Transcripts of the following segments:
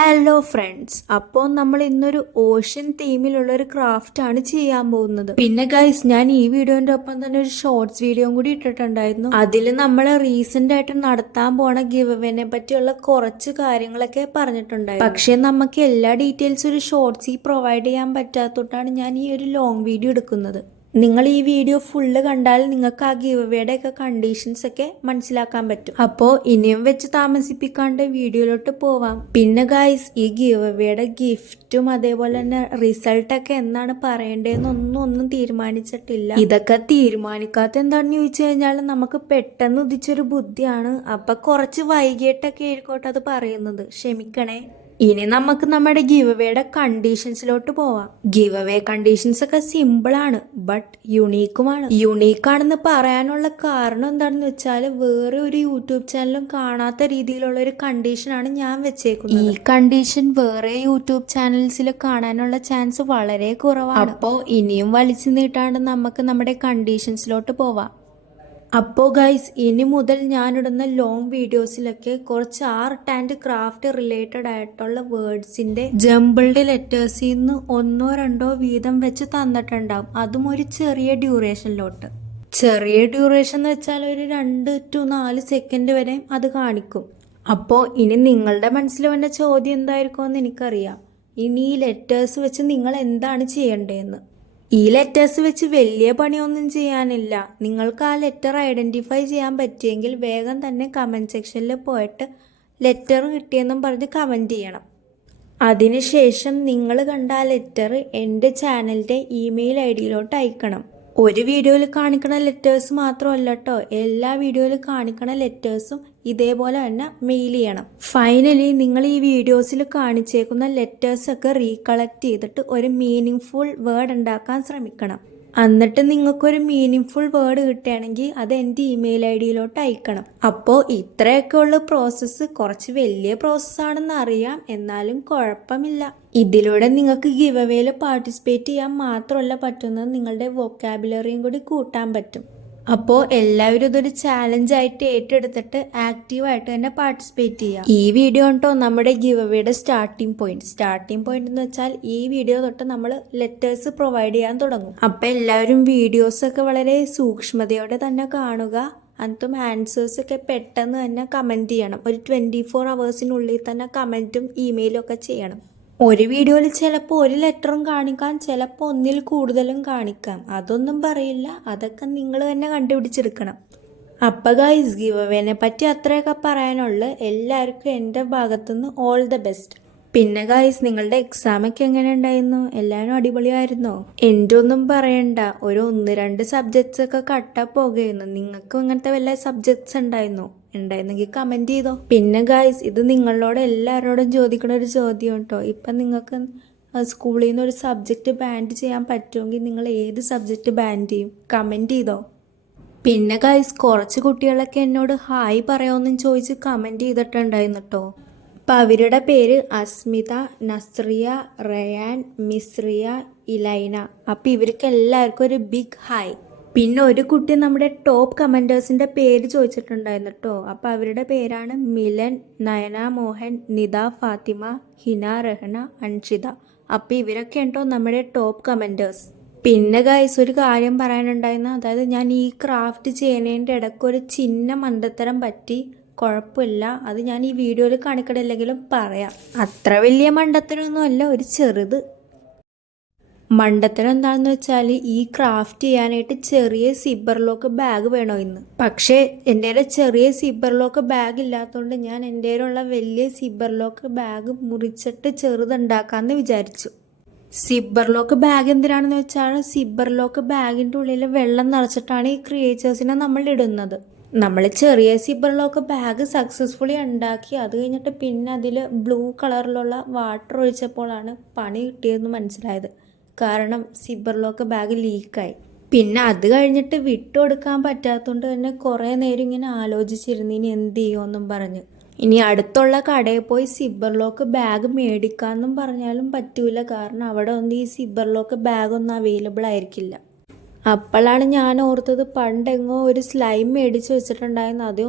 Hello friends, അപ്പോൾ നമ്മൾ ഇന്നൊരു ഓഷ്യൻ തീമിലുള്ള ഒരു ക്രാഫ്റ്റ് ആണ് ചെയ്യാൻ പോകുന്നത്. പിന്നെ ഗൈസ്, ഞാൻ ഈ വീഡിയോന്റെ ഒപ്പം തന്നെ ഒരു ഷോർട്സ് വീഡിയോയും കൂടി ഇട്ടിട്ടുണ്ടായിരുന്നു. അതിൽ നമ്മൾ റീസെന്റ് ആയിട്ട് നടത്താൻ പോണ ഗിവ് അവേനെ പറ്റിയുള്ള കുറച്ച് കാര്യങ്ങളൊക്കെ പറഞ്ഞിട്ടുണ്ടായിരുന്നു. പക്ഷെ നമുക്ക് എല്ലാ ഡീറ്റെയിൽസും ഒരു ഷോർട്സിൽ പ്രൊവൈഡ് ചെയ്യാൻ പറ്റാത്തതുകൊണ്ടാണ് ഞാൻ ഈ ഒരു ലോങ് വീഡിയോ എടുക്കുന്നത്. നിങ്ങൾ ഈ വീഡിയോ ഫുള്ള് കണ്ടാൽ നിങ്ങൾക്ക് ആ ഗിവ് അവേയുടെ ഒക്കെ കണ്ടീഷൻസ് ഒക്കെ മനസ്സിലാക്കാൻ പറ്റും. അപ്പോൾ ഇനിയും വെച്ച് താമസിപ്പിക്കാണ്ട് വീഡിയോയിലോട്ട് പോവാം. പിന്നെ ഗൈസ്, ഈ ഗിവ് അവേയുടെ ഗിഫ്റ്റും അതേപോലെ തന്നെ റിസൾട്ടൊക്കെ എന്നാണ് പറയേണ്ടതെന്നൊന്നും തീരുമാനിച്ചിട്ടില്ല. ഇതൊക്കെ തീരുമാനിക്കാത്ത എന്താണെന്ന് ചോദിച്ചു കഴിഞ്ഞാൽ നമുക്ക് പെട്ടെന്ന് ഉദിച്ചൊരു ബുദ്ധിയാണ്. അപ്പൊ കുറച്ച് വൈകിട്ടൊക്കെ ആയിരിക്കോട്ടെ അത് പറയുന്നത്, ക്ഷമിക്കണേ. ഇനി നമുക്ക് നമ്മുടെ ഗിവ് അവേയുടെ കണ്ടീഷൻസിലോട്ട് പോവാം. ഗിവ് അവേ കണ്ടീഷൻസ് ഒക്കെ സിമ്പിൾ ആണ്, ബട്ട് യുണീക്കുമാണ്. യുണീക്കാണെന്ന് പറയാനുള്ള കാരണം എന്താണെന്ന് വെച്ചാൽ വേറെ ഒരു യൂട്യൂബ് ചാനലും കാണാത്ത രീതിയിലുള്ള ഒരു കണ്ടീഷനാണ് ഞാൻ വെച്ചേക്കുന്നത്. ഈ കണ്ടീഷൻ വേറെ യൂട്യൂബ് ചാനൽസിൽ കാണാനുള്ള ചാൻസ് വളരെ കുറവാണ്. അപ്പോൾ ഇനിയും വലിച്ചു നീട്ടാണ്ട് നമുക്ക് നമ്മുടെ കണ്ടീഷൻസിലോട്ട് പോവാം. അപ്പോൾ ഗൈസ്, ഇനി മുതൽ ഞാനിടുന്ന ലോങ് വീഡിയോസിലൊക്കെ കുറച്ച് ആർട്ട് ആൻഡ് ക്രാഫ്റ്റ് റിലേറ്റഡ് ആയിട്ടുള്ള വേർഡ്സിന്റെ ജംബിൾഡ് ലെറ്റേഴ്സിൽ നിന്ന് ഒന്നോ രണ്ടോ വീതം വെച്ച് തന്നിട്ടുണ്ടാവും. അതും ഒരു ചെറിയ ഡ്യൂറേഷനിലോട്ട്. ചെറിയ ഡ്യൂറേഷൻ എന്ന് വെച്ചാൽ ഒരു 2 to 4 സെക്കൻഡ് വരെ അത് കാണിക്കും. അപ്പോൾ ഇനി നിങ്ങളുടെ മനസ്സിൽ വന്ന ചോദ്യം എന്തായിരിക്കും എന്ന് എനിക്കറിയാം. ഇനി ഈ ലെറ്റേഴ്സ് വെച്ച് നിങ്ങൾ എന്താണ് ചെയ്യേണ്ടതെന്ന്. ഈ ലെറ്റേഴ്സ് വെച്ച് വലിയ പണിയൊന്നും ചെയ്യാനില്ല. നിങ്ങൾക്ക് ആ ലെറ്റർ ഐഡൻറ്റിഫൈ ചെയ്യാൻ പറ്റിയെങ്കിൽ വേഗം തന്നെ കമൻറ്റ് സെക്ഷനിൽ പോയിട്ട് ലെറ്റർ കിട്ടിയെന്നും പറഞ്ഞ് കമൻറ്റ് ചെയ്യണം. അതിനുശേഷം നിങ്ങൾ കണ്ട ആ ലെറ്റർ എൻ്റെ ചാനലിൻ്റെ ഇമെയിൽ ID-യിലോട്ട് അയക്കണം. ഒരു വീഡിയോയിൽ കാണിക്കണ ലെറ്റേഴ്സ് മാത്രമല്ല കേട്ടോ, എല്ലാ വീഡിയോയിൽ കാണിക്കണ ലെറ്റേഴ്സും ഇതേപോലെ തന്നെ മെയിൽ ചെയ്യണം. ഫൈനലി നിങ്ങൾ ഈ വീഡിയോസിൽ കാണിച്ചേക്കുന്ന ലെറ്റേഴ്സൊക്കെ റീകളക്ട് ചെയ്തിട്ട് ഒരു മീനിങ് ഫുൾ വേർഡ് ഉണ്ടാക്കാൻ ശ്രമിക്കണം. എന്നിട്ട് നിങ്ങൾക്കൊരു മീനിങ് ഫുൾ വേർഡ് കിട്ടുകയാണെങ്കിൽ അത് എൻ്റെ ഇമെയിൽ ID-യിലോട്ട് അയക്കണം. അപ്പോൾ ഇത്രയൊക്കെ ഉള്ള പ്രോസസ്സ് കുറച്ച് വലിയ പ്രോസസ്സാണെന്ന് അറിയാം, എന്നാലും കുഴപ്പമില്ല. ഇതിലൂടെ നിങ്ങൾക്ക് ഗിവ് അവേയിൽ പാർട്ടിസിപ്പേറ്റ് ചെയ്യാൻ മാത്രമല്ല പറ്റുന്നത്, നിങ്ങളുടെ വൊക്കാബുലറിയും കൂടി കൂട്ടാൻ പറ്റും. അപ്പോൾ എല്ലാവരും ഇതൊരു ചാലഞ്ചായിട്ട് ഏറ്റെടുത്തിട്ട് ആക്റ്റീവായിട്ട് തന്നെ പാർട്ടിസിപ്പേറ്റ് ചെയ്യുക. ഈ വീഡിയോ കേട്ടോ നമ്മുടെ ഗിവ് അവേയുടെ സ്റ്റാർട്ടിംഗ് പോയിന്റ് എന്ന് വെച്ചാൽ ഈ വീഡിയോ തൊട്ട് നമ്മൾ ലെറ്റേഴ്സ് പ്രൊവൈഡ് ചെയ്യാൻ തുടങ്ങും. അപ്പോൾ എല്ലാവരും വീഡിയോസൊക്കെ വളരെ സൂക്ഷ്മതയോടെ തന്നെ കാണുക. എന്നിട്ടും ആൻസേഴ്സൊക്കെ പെട്ടെന്ന് തന്നെ കമൻറ്റ് ചെയ്യണം. ഒരു 24 hours തന്നെ കമൻറ്റും ഇമെയിലും ഒക്കെ ചെയ്യണം. ഒരു വീഡിയോയിൽ ചിലപ്പോൾ ഒരു ലെറ്ററും കാണിക്കാം, ചിലപ്പോൾ ഒന്നിൽ കൂടുതലും കാണിക്കാം. അതൊന്നും പറയില്ല, അതൊക്കെ നിങ്ങൾ തന്നെ കണ്ടുപിടിച്ചെടുക്കണം. അപ്പോൾ ഗൈസ്, ഗിവ് അവേനെ പറ്റി അത്രയൊക്കെ പറയാനുള്ളൂ. എല്ലാവർക്കും എൻ്റെ ഭാഗത്തുനിന്ന് ഓൾ ദ ബെസ്റ്റ്. പിന്നെ ഗൈസ്, നിങ്ങളുടെ എക്സാമൊക്കെ എങ്ങനെ ഉണ്ടായിരുന്നു? എല്ലാവരും അടിപൊളിയായിരുന്നോ? എൻ്റെ ഒന്നും പറയണ്ട, ഒരു 1-2 സബ്ജക്ട്സ് ഒക്കെ പോകുകയായിരുന്നു. നിങ്ങൾക്കും അങ്ങനത്തെ വല്ല സബ്ജക്ട്സ് ഉണ്ടായിരുന്നെങ്കിൽ കമൻറ്റ് ചെയ്തോ. പിന്നെ ഗൈസ്, ഇത് നിങ്ങളോട് എല്ലാവരോടും ചോദിക്കണ ഒരു ചോദ്യം കേട്ടോ. ഇപ്പം നിങ്ങൾക്ക് സ്കൂളിൽ നിന്ന് ഒരു സബ്ജക്റ്റ് ബാൻഡ് ചെയ്യാൻ പറ്റുമെങ്കിൽ നിങ്ങൾ ഏത് സബ്ജക്റ്റ് ബാൻഡ് ചെയ്യും? കമൻറ്റ് ചെയ്തോ. പിന്നെ ഗൈസ്, കുറച്ച് കുട്ടികളൊക്കെ എന്നോട് ഹായ് പറയാമെന്നും ചോദിച്ച് കമൻറ്റ് ചെയ്തിട്ടുണ്ടായിരുന്നു കേട്ടോ. അപ്പം അവരുടെ പേര് അസ്മിത, നസ്രിയ, റയാൻ, മിസ്രിയ, ഇലൈന. അപ്പം ഇവർക്ക് എല്ലാവർക്കും ഒരു ബിഗ് ഹായ്. പിന്നെ ഒരു കുട്ടി നമ്മുടെ ടോപ്പ് കമൻറ്റേഴ്സിൻ്റെ പേര് ചോദിച്ചിട്ടുണ്ടായിരുന്നു കേട്ടോ. അപ്പോൾ അവരുടെ പേരാണ് മിലൻ, നയന മോഹൻ, നിത ഫാത്തിമ, ഹിന റഹന, അൻഷിത. അപ്പോൾ ഇവരൊക്കെ ഉണ്ടോ നമ്മുടെ ടോപ്പ് കമൻറ്റേഴ്സ്. പിന്നെ ഗൈസ്, ഒരു കാര്യം പറയാനുണ്ടായിരുന്നു. അതായത് ഞാൻ ഈ ക്രാഫ്റ്റ് ചെയ്യുന്നതിൻ്റെ ഇടയ്ക്ക് ഒരു ചിന്ന മണ്ടത്തരം പറ്റി. കുഴപ്പമില്ല, അത് ഞാൻ ഈ വീഡിയോയിൽ കാണിക്കണില്ലെങ്കിലും പറയാം. അത്ര വലിയ മണ്ടത്തരമൊന്നുമല്ല, ഒരു ചെറുത് മണ്ടത്തരം. എന്താണെന്ന് വെച്ചാൽ ഈ ക്രാഫ്റ്റ് ചെയ്യാനായിട്ട് ചെറിയ സിബ്ബർ ലോക്ക് ബാഗ് വേണോ ഇന്ന്. പക്ഷേ എൻ്റെ ചെറിയ സിബ്ബർ ലോക്ക് ബാഗ് ഇല്ലാത്തതുകൊണ്ട് ഞാൻ എൻ്റെ വലിയ സിബ്ബർ ലോക്ക് ബാഗ് മുറിച്ചിട്ട് ചെറുതുണ്ടാക്കാമെന്ന് വിചാരിച്ചു. സിബ്ബർ ലോക്ക് ബാഗ് എന്തിനാണെന്ന് വെച്ചാൽ സിബ്ബർ ലോക്ക് ബാഗിൻ്റെ ഉള്ളിൽ വെള്ളം നിറച്ചിട്ടാണ് ഈ ക്രിയേച്ചേഴ്സിനെ നമ്മൾ ഇടുന്നത്. നമ്മൾ ചെറിയ സിബ്ബർ ലോക്ക് ബാഗ് സക്സസ്ഫുള്ളി ഉണ്ടാക്കി. അത് കഴിഞ്ഞിട്ട് പിന്നെ അതിൽ ബ്ലൂ കളറിലുള്ള വാട്ടർ ഒഴിച്ചപ്പോഴാണ് പണി കിട്ടിയതെന്ന് മനസ്സിലായത്. കാരണം സിബ്ബർ ലോക്ക് ബാഗ് ലീക്കായി. പിന്നെ അത് കഴിഞ്ഞിട്ട് വിട്ടുകൊടുക്കാൻ പറ്റാത്തതുകൊണ്ട് തന്നെ കുറേ നേരം ഇങ്ങനെ ആലോചിച്ചിരുന്നു ഇനി എന്ത് ചെയ്യുമെന്നും പറഞ്ഞ്. ഇനി അടുത്തുള്ള കടയിൽ പോയി സിബ്ബർ ലോക്ക് ബാഗ് മേടിക്കാമെന്നും പറഞ്ഞാലും പറ്റൂല, കാരണം അവിടെ ഒന്നും ഈ സിബ്ബർ ലോക്ക് ബാഗൊന്നും അവൈലബിൾ ആയിരിക്കില്ല. അപ്പോഴാണ് ഞാൻ ഓർത്തത്, പണ്ടെങ്ങോ ഒരു സ്ലൈം മേടിച്ച് വെച്ചിട്ടുണ്ടായിരുന്നു. അത്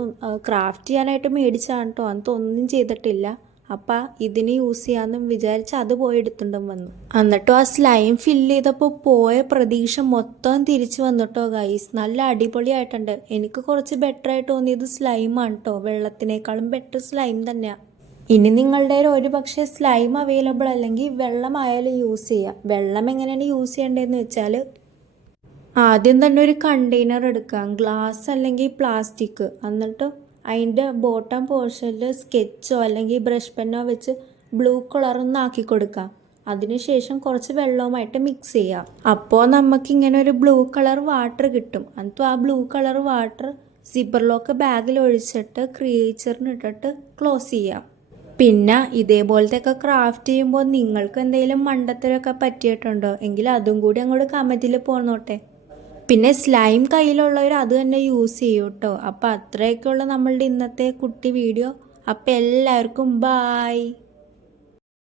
ക്രാഫ്റ്റ് ചെയ്യാനായിട്ട് മേടിച്ചാണ് കേട്ടോ. അതൊന്നും ചെയ്തിട്ടില്ല. അപ്പം ഇതിന് യൂസ് ചെയ്യാമെന്നും വിചാരിച്ച് അത് പോയി എടുത്തുകൊണ്ടും വന്നു. എന്നിട്ടും ആ സ്ലൈം ഫില്ല് ചെയ്തപ്പോൾ പോയ പ്രതീക്ഷ മൊത്തം തിരിച്ചു വന്നിട്ടോ ഗൈസ്. നല്ല അടിപൊളിയായിട്ടുണ്ട്. എനിക്ക് കുറച്ച് ബെറ്റർ ആയിട്ട് തോന്നിയത് സ്ലൈമാണ് കേട്ടോ. വെള്ളത്തിനേക്കാളും ബെറ്റർ സ്ലൈം തന്നെയാണ്. ഇനി നിങ്ങളുടെ കയ്യിൽ ഒരു പക്ഷേ സ്ലൈം അവൈലബിൾ അല്ലെങ്കിൽ വെള്ളമായാലും യൂസ് ചെയ്യാം. വെള്ളം എങ്ങനെയാണ് യൂസ് ചെയ്യേണ്ടതെന്ന് വെച്ചാൽ ആദ്യം തന്നെ ഒരു കണ്ടെയ്നർ എടുക്കാം, ഗ്ലാസ് അല്ലെങ്കിൽ പ്ലാസ്റ്റിക്. എന്നിട്ട് അതിൻ്റെ ബോട്ടം പോർഷനിൽ സ്കെച്ചോ അല്ലെങ്കിൽ ബ്രഷ് പെന്നോ വെച്ച് ബ്ലൂ കളറൊന്ന് ആക്കി കൊടുക്കാം. അതിനുശേഷം കുറച്ച് വെള്ളവുമായിട്ട് മിക്സ് ചെയ്യാം. അപ്പോൾ നമുക്കിങ്ങനെ ഒരു ബ്ലൂ കളർ വാട്ടർ കിട്ടും. എന്നിട്ട് ആ blue colour water zipper lock ബാഗിൽ ഒഴിച്ചിട്ട് ക്രിയേച്ചറിന് ഇട്ടിട്ട് ക്ലോസ് ചെയ്യാം. പിന്നെ ഇതേപോലത്തെയൊക്കെ ക്രാഫ്റ്റ് ചെയ്യുമ്പോൾ നിങ്ങൾക്ക് എന്തെങ്കിലും മണ്ടത്തരമൊക്കെ പറ്റിയിട്ടുണ്ടോ എങ്കിൽ അതും കൂടി അങ്ങോട്ട് കമൻറ്റിൽ പോന്നോട്ടെ. പിന്നെ സ്ലൈം കയ്യിലുള്ളവർ അത് തന്നെ യൂസ് ചെയ്യൂ കേട്ടോ. അപ്പോൾ അത്രയൊക്കെയുള്ള നമ്മളുടെ ഇന്നത്തെ കുട്ടി വീഡിയോ. അപ്പോൾ എല്ലാവർക്കും ബായ്.